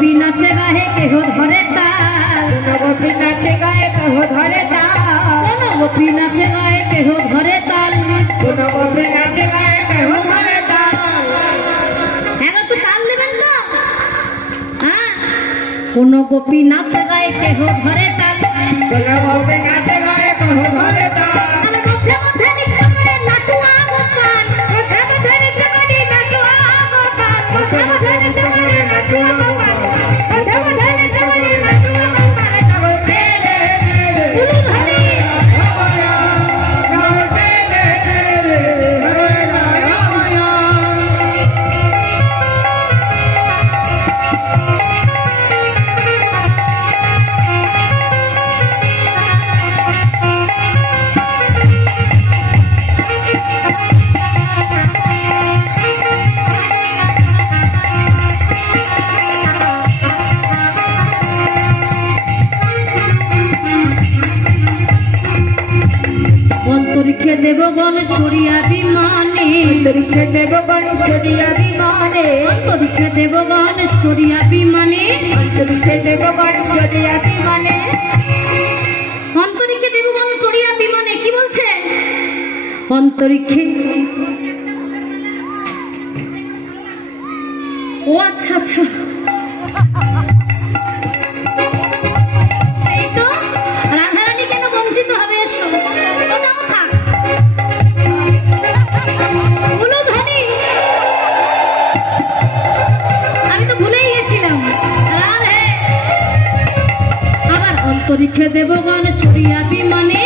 গোপী নাচে গায়ে কেহ ধরে তাল, গোপী নাচে গায়ে কেহ ধরে তাল, গোপী নাচে গায়ে কেহ ধরে তাল, গোপী নাচে গায়ে কেহ ধরে তাল। হ্যাঁ একটু তাল দেবেন তো। হ্যাঁ, কোন গোপী নাচে গায়ে কেহ ধরে তাল, গোপী নাচে গায়ে কেহ ধরে তাল। মধ্যে মধ্যে নৃত্য করে নাচুয়া গোপাল, মধ্যে মধ্যে নৃত্য করে নাচুয়া গোপাল, মধ্যে মধ্যে নৃত্য করে নাচুয়া গোপাল, মধ্যে মধ্যে নৃত্য করে নাচুয়া গোপাল। নগর দে দে দে গুরু ধরি নগর দে দে দে হরে রামায়া। অন্তরিক্ষে দেবগণ ছড়িয়া বিমানে, অন্তরিক্ষে দেবগণ ছড়িয়া বিমানে, অন্তরিক্ষে দেবগণ ছড়িয়া বিমানে, অন্তরিক্ষে দেবগণ ছড়িয়া বিমানে। অন্তরিক্ষে দেবগণ ছড়িয়া বিমানে কি বলছে? অন্তরিক্ষে, ও আচ্ছা আচ্ছা, সেই তো রাধারানী কেন বঞ্চিত হবে? এসো, ওটাও থাক। উলুধ্বনি, আমি তো ভুলেই গেছিলাম। রাধে। আবার অন্তরিক্ষে দেবগণ ছড়িয়া বিমানে,